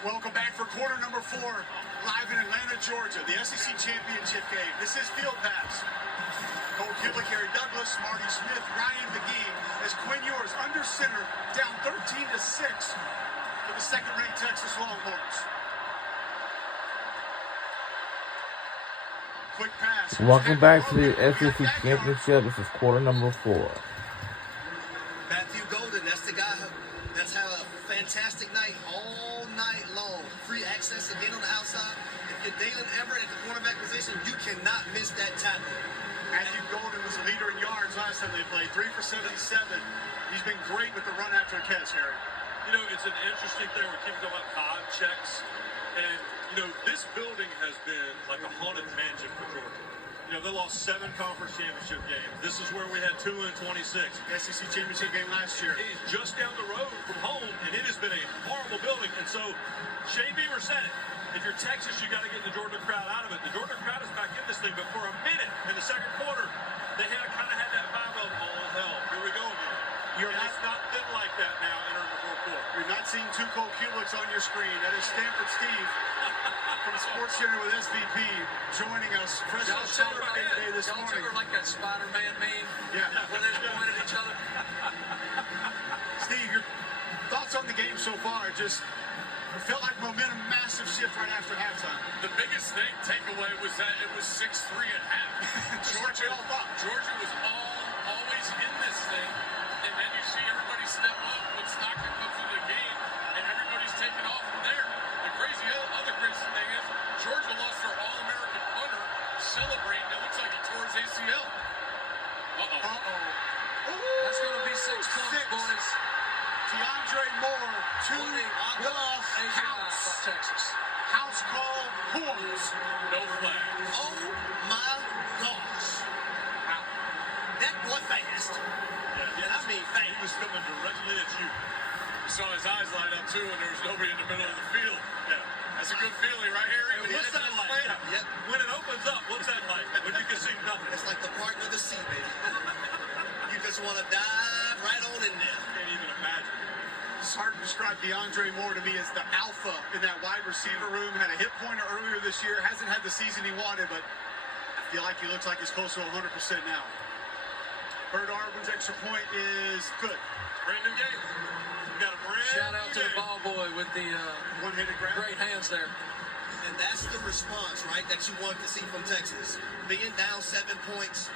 Welcome back for quarter number 4, live in Atlanta, Georgia, the SEC Championship game. This is Field Pass. Cole Kibble, Gary Douglas, Marty Smith, Ryan McGee, as Quinn Ewers under center, down 13-6 for the second-ranked Texas Longhorns. Quick pass. Welcome back to the SEC Championship. This is quarter number 4. Matthew Golden, that's the guy that's had a fantastic night all night long. Free access again on the outside. If you're Dalen Everett at the quarterback position, you cannot miss that tackle. Matthew Golden was the leader in yards last time they played, 3 for 77. He's been great with the run after a catch, Harry. You know, it's an interesting thing. We keep talking about vibe checks. And, you know, this building has been like a haunted mansion for Georgia. You know, they lost 7 conference championship games. This is where we had 2 in 26. SEC championship game last year. It's just down the road from home, and it has been a horrible building. And so, Shane Beamer said it. If you're Texas, you got to get the Georgia crowd out of it. The Georgia crowd is back in this thing, but for a minute in the second quarter, they kind of had that vibe of, oh, hell, here we go again. It's not been like that now entering the fourth quarter. You're not seeing 2 Cole Kulicks on your screen. That is Stanford Steve from Sports Center with SVP joining us fresh off Saturday day this morning. Y'all like that Spider-Man meme? Yeah. Where they point at each other? Steve, your thoughts on the game so far? It felt like momentum, massive shift right after halftime. The biggest takeaway was that it was 6-3 at half. Georgia was always in this thing, and then you see everybody step up when Stockton comes into the game, and everybody's taking off from there. The other crazy thing is Georgia lost their All-American punter celebrating. It looks like he tore his ACL. That's going to be 6 points, boys. DeAndre Moore, 2 will off house. Texas. House call, horns. No flag. Oh my gosh. Wow. That was fast. Yeah, I mean fast. He was coming directly at you. You saw his eyes light up, too, and there was nobody in the middle of the field. Yeah. That's a good feeling, right, Harry? What's that like? Yep. When it opens up, what's that like? When you can see nothing. It's like the partner of the sea, baby. You just want to dive right on in there. Can't even imagine. It's hard to describe DeAndre Moore to me as the alpha in that wide receiver room. Had a hit pointer earlier this year. Hasn't had the season he wanted, but I feel like he looks like he's close to 100% now. Bird Arbin's extra point is good. Brand new game. We got a brand Shout out new to the game. ball boy with the One-handed grab. great hands there. And that's the response, right, that you want to see from Texas. Being down 7 points,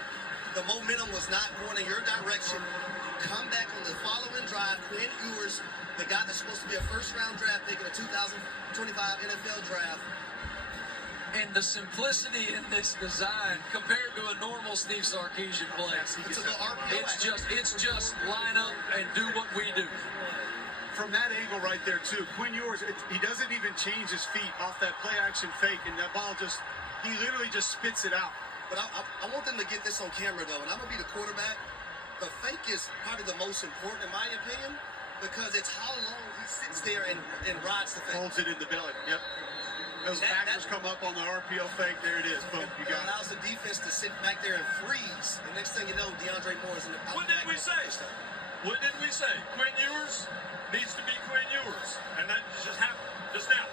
the momentum was not going in your direction. You come back on the following drive, Quinn Ewers, the guy that's supposed to be a first-round draft pick in the 2025 NFL draft. And the simplicity in this design compared to a normal Steve Sarkisian play. It's a little RPO. It's just line up and do what we do. From that angle right there, too, Quinn Ewers, he doesn't even change his feet off that play-action fake, and that ball he literally just spits it out. But I want them to get this on camera, though, and I'm going to be the quarterback. The fake is probably the most important, in my opinion, because it's how long he sits there and rides the fake. Holds it in the belly. Yep. Those backers come up on the RPO fake. There it is. Boom. You got it. Allows the defense to sit back there and freeze. The next thing you know, DeAndre Moore is in the What did we say? What did we say? Quinn Ewers needs to be Quinn Ewers. And that just happened just now.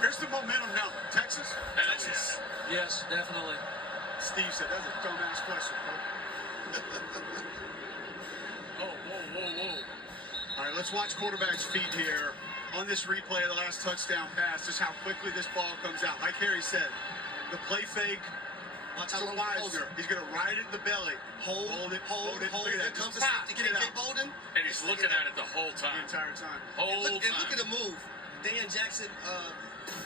Here's the momentum now. Texas? Texas. Yes, definitely. Steve said that's a dumbass question. Whoa. All right, let's watch quarterback's feet here on this replay of the last touchdown pass. Just how quickly this ball comes out. Like Harry said, the play fake. Watch To how long Weisner. He's going to ride it in the belly. Hold it. Hold Look it. at Here that. comes the Just safety. get it K.J. out Bolden. And he's looking at it the whole the time. entire time. And look at the move. Dan Jackson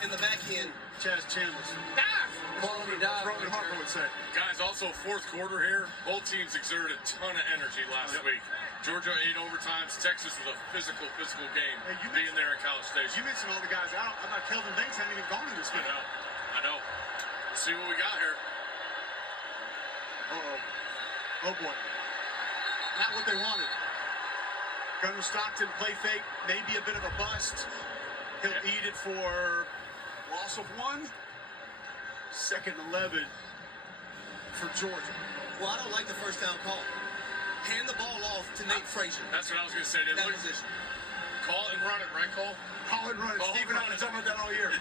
in the back end. Chaz Chandler. Quality dive. Roman Harper would say. Guys, also fourth quarter here, both teams exerted a ton of energy last week. Georgia 8 overtimes. Texas was a physical game being there in College Station. You mentioned all the guys out. I thought Kelvin Banks hadn't even gone in this game. I know. Let's see what we got here. Oh boy. Not what they wanted. Gunnar Stockton play fake, maybe a bit of a bust. He'll eat it for loss of 1. Second 11 for Georgia. Well, I don't like the first down call. Hand the ball off to Nate Frazier. That's what I was going to say. That position. Call it and run it, right, Cole? Call and run. Steve and I have been talking about that all year.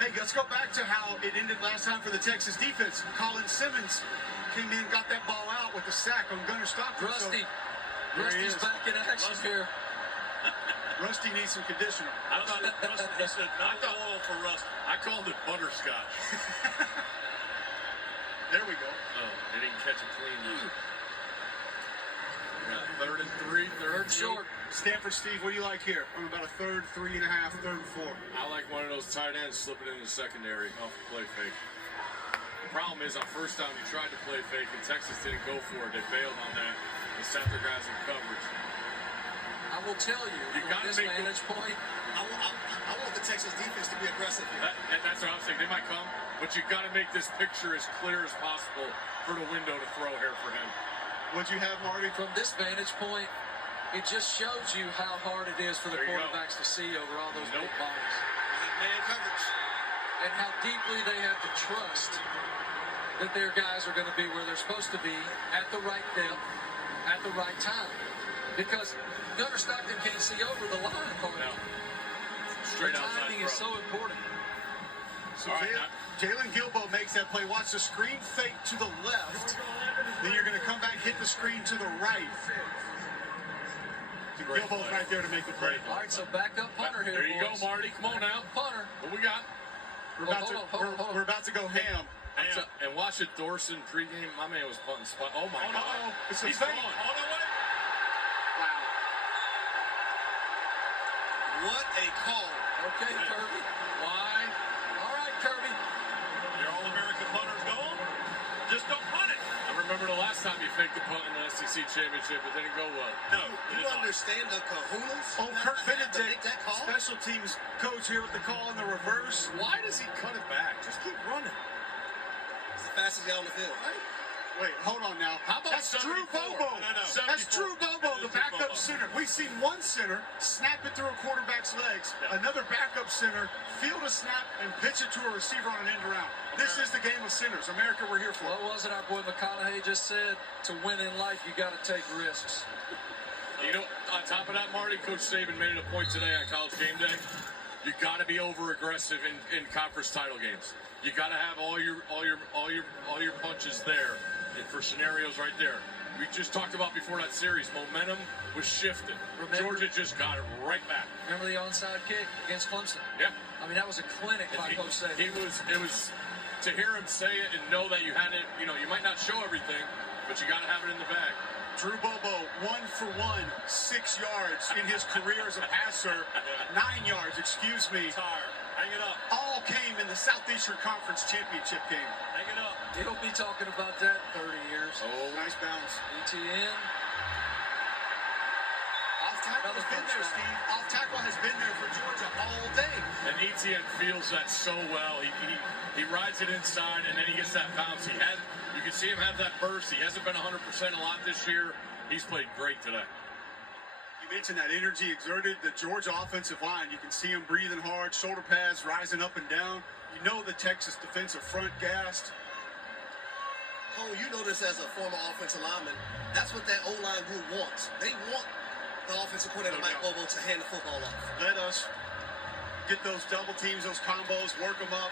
Hey, let's go back to how it ended last time for the Texas defense. Colin Simmons came in, got that ball out with the sack on Gunnar Stockton. Rusty. So, Rusty's back in action here. Rusty needs some conditioner. I thought he said not oil for Rusty. I called it butterscotch. There we go. Oh, they didn't catch it clean either. Yeah, 3rd and 3, Third short. Stanford Steve, what do you like here? On about a 3rd, 3.5, 3rd and 4. I like one of those tight ends slipping in the secondary off the play fake. The problem is on first down you tried to play fake and Texas didn't go for it. They bailed on that and sat their guys in coverage. I will tell you, from gotta this make vantage point, I want the Texas defense to be aggressive here. That's what I'm saying. They might come, but you got to make this picture as clear as possible for the window to throw here for him. What'd you have, Marty? from this vantage point, it just shows you how hard it is for the There you go. quarterbacks to see over all those big bodies. Man coverage. And how deeply they have to trust that their guys are going to be where they're supposed to be at the right depth, at the right time. Because Gunnar Stockton can't see over the line part. No. Straight The outside timing is throw. so important. So All right, Jalen Gilbo makes that play. Watch the screen fake to the left. Then you're going to come back, hit the screen to the right. Great Gilbo's play. right there to make the play. All right, so back up punter here, There you go, boys. Marty. Come on now. Punter. What we got? We're about, Hold on. we're about to go ham. And, and watch it, Dorson pregame. My man was punting spot. Oh my Oh, no. God. It's a He's fake. gone. On the way. What a call. Okay, Kirby. Why? All right, Kirby. Your All-American punter's gone. Just don't punt it. I remember the last time you faked the punt in the SEC championship. It didn't go well. No. You understand the kahunas? Oh, Kurt Have to make Benedict, that call? special teams coach here with the call in the reverse. Why does he cut it back? Just keep running. It's the fastest guy on the field. Wait, hold on now. How about That's Drew 74? Bobo. No. That's 74. Drew Bobo, the Drew backup Bobo. center. We've seen one center snap it through a quarterback's legs, another backup center field a snap and pitch it to a receiver on an end around. This is the game of centers. America, we're here for. What was it our boy McConaughey just said? To win in life, you got to take risks. You know, on top of that, Marty, Coach Saban made it a point today on College Game Day. You got to be over aggressive in conference title games. You got to have all your punches there, and for scenarios right there. We just talked about before that series, momentum was shifted. Remember- Georgia just got it right back. Remember the onside kick against Clemson? Yeah. I mean, that was a clinic by Coach Saban. It was to hear him say it and know that you had it. You know, you might not show everything, but you got to have it in the bag. Drew Bobo, 1 for 1, 6 yards in his career as a passer. 9 yards, excuse me. Tire. Hang it up. All came in the Southeastern Conference Championship game. Hang it up. He'll be talking about that in 30 years. Oh, Nice bounce. ETN. Off tackle has been there, Steve. Off tackle has been there for Georgia all day. and ETN feels that so well. He rides it inside, and then he gets that bounce. You can see him have that burst. He hasn't been 100% a lot this year. He's played great today. You mentioned that energy exerted, the Georgia offensive line. You can see him breathing hard, shoulder pads rising up and down. You know the Texas defensive front gassed. Oh, you know this as a former offensive lineman. That's what that O-line group wants. They want the offensive coordinator, Mike Bobo, to hand the football off. Let us get those double teams, those combos, work them up.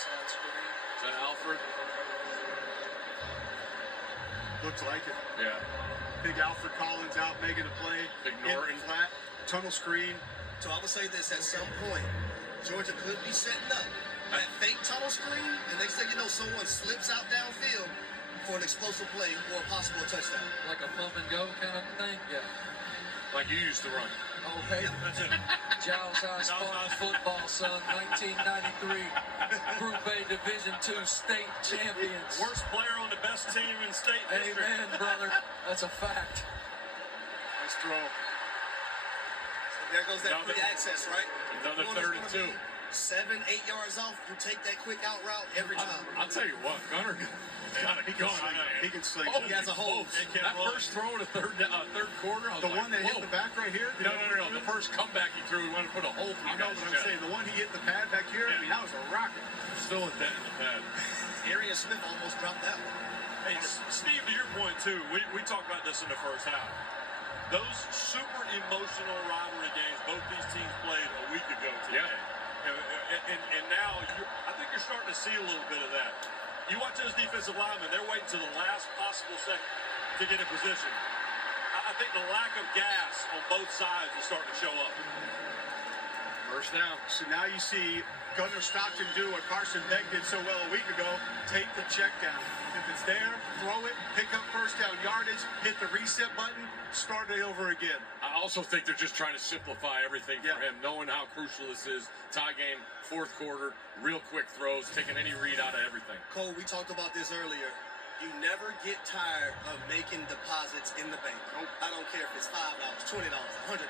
Side screen. Is that Alfred? Looks like it. Yeah. Big Alfred Collins out making a play. Big In Norton. flat, tunnel screen. So I would say this, at some point, Georgia could be setting up that fake tunnel screen, and next thing you know, someone slips out downfield for an explosive play or a possible touchdown. Like a pump and go kind of thing? Yeah. Like you used to run. Oh, hey. That's it. Giles High Spartan football, son. 1993 Group A Division II state champions. Worst player on the best team in state history. Amen, brother. That's a fact. Nice throw. So there goes that Another- free access, right? another Corner's third and gonna two. be 7, 8 yards off. You take that quick out route every time. I'll tell you what, Gunner got it going. He can sling. He has a hole. That first throw in the third quarter, I was The like, one that hit whoa. the back right here? No. The first comeback he threw, he wanted to put a hole through I the know, guy's but I'm chest. saying the one he hit the pad back here, I mean, that was a rocket. Still a dent in the pad. Arian Smith almost dropped that one. Hey, Steve, to your point, too, we talked about this in the first half. those super emotional rivalry games both these teams played a week ago today. And now I think you're starting to see a little bit of that. You watch those defensive linemen, they're waiting to the last possible second to get in position. I think the lack of gas on both sides is starting to show up. First down. So now you see Gunnar Stockton do what Carson Beck did so well a week ago, take the check down. If it's there, throw it, pick up first down yardage, hit the reset button, start it over again. I also think they're just trying to simplify everything for him, knowing how crucial this is. Tie game, fourth quarter, real quick throws, taking any read out of everything. Cole, we talked about this earlier. You never get tired of making deposits in the bank. I don't care if it's $5, $20, $100.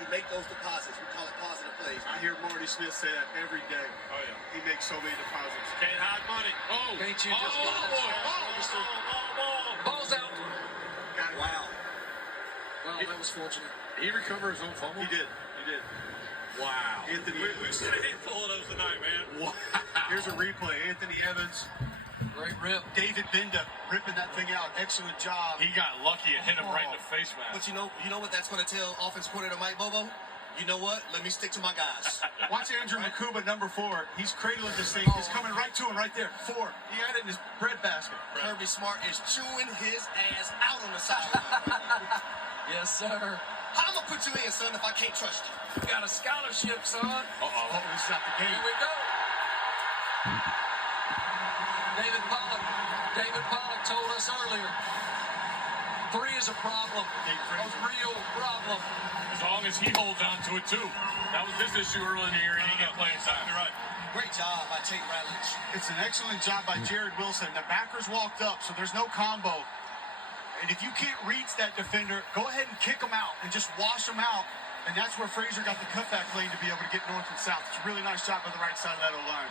You make those deposits. We call it positive plays. I hear Marty Smith say that every day. Oh, yeah. He makes so many deposits. Can't hide money. Oh, Can't you just Ball's out. Got it. Wow. Well, that was fortunate. he recovered his own fumble? He did. Wow. Anthony We've seen a handful of those tonight, man. Wow. Here's a replay. Anthony Evans, Great rip. David Binda ripping that thing out. Excellent job. He got lucky and hit him right in the face mask. But you know what that's going to tell offense coordinator Mike Bobo? You know what? Let me stick to my guys. Watch Andrew Makuba, number 4. He's cradling this thing. He's coming right to him right there. 4. He had it in his bread basket. Kirby Smart is chewing his ass out on the sideline. Yes, sir. How I'm going to put you in, son, if I can't trust you? You got a scholarship, son. Oh, he's got the game. Here we go. David Pollock told us earlier, 3 is a problem. A real problem. As long as he holds on to it, too. That was his issue early in the year, and he didn't get playing time. You're right. Great job by Tate Ratledge. It's an excellent job by Jared Wilson. The backers walked up, so there's no combo. And if you can't reach that defender, go ahead and kick him out and just wash him out. And that's where Frazier got the cutback lane to be able to get north and south. It's a really nice job on the right side of that O-line.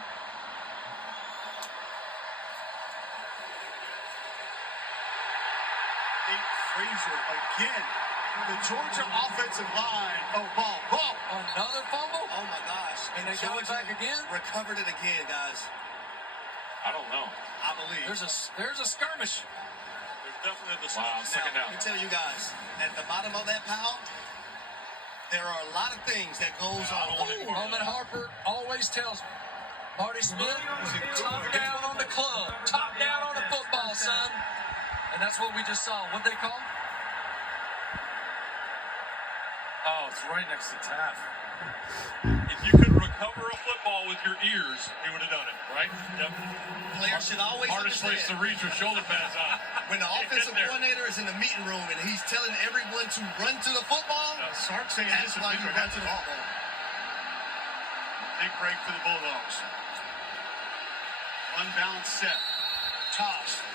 Frazier again. The Georgia offensive line. Oh, ball. Another fumble? Oh, my gosh. And they got it back again? Recovered it again, guys. I don't know. I believe. There's a skirmish. There's definitely the Wow, stuff. second Now, down. let me tell you guys, at the bottom of that pile, there are a lot of things that goes on. Roman Harper always tells me, Marty Smith, top down on the club, top down on the football, son. And that's what we just saw. What'd they call? Oh, it's right next to Taft. If you could recover a football with your ears, he would have done it, right? Yep. Players should always Hardest place to understand reach with shoulder pads on. when the offensive coordinator is in the meeting room and he's telling everyone to run to the football, Sark saying that's this is why you run to the ball. football. Big break for the Bulldogs. Unbalanced set. Toss.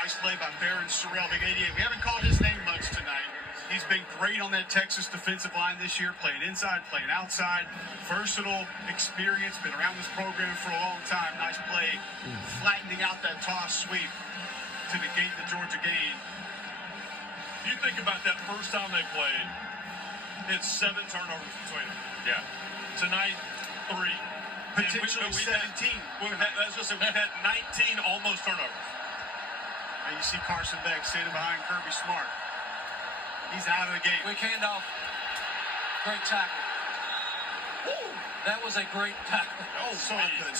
Nice play by Baron Sorrell, big 88. We haven't called his name much tonight. He's been great on that Texas defensive line this year, playing inside, playing outside. Versatile, experience, been around this program for a long time. Nice play, flattening out that toss sweep to negate the Georgia gain. If you think about that first time they played, it's 7 turnovers between them. Yeah. Tonight, 3. Potentially 17. We've had 19 almost turnovers. And you see Carson Beck standing behind Kirby Smart. He's out of the game. Quick handoff. Great tackle. Woo! That was a great tackle. So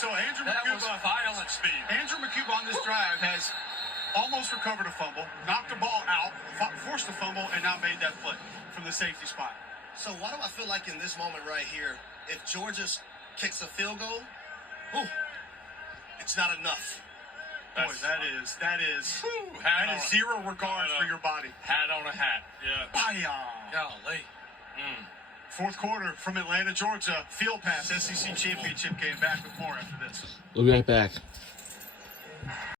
Andrew That was Makuba, violent speed. Andrew Makuba on this drive has almost recovered a fumble, knocked the ball out, forced a fumble, and now made that play from the safety spot. So why do I feel like in this moment right here, if Georgia kicks a field goal, it's not enough. Boy, that is zero regard for your body. Hat on a hat. Yeah. Bye-ya. Golly. Fourth quarter from Atlanta, Georgia. Field Pass SEC Championship game. Back with more after this. We'll be right back.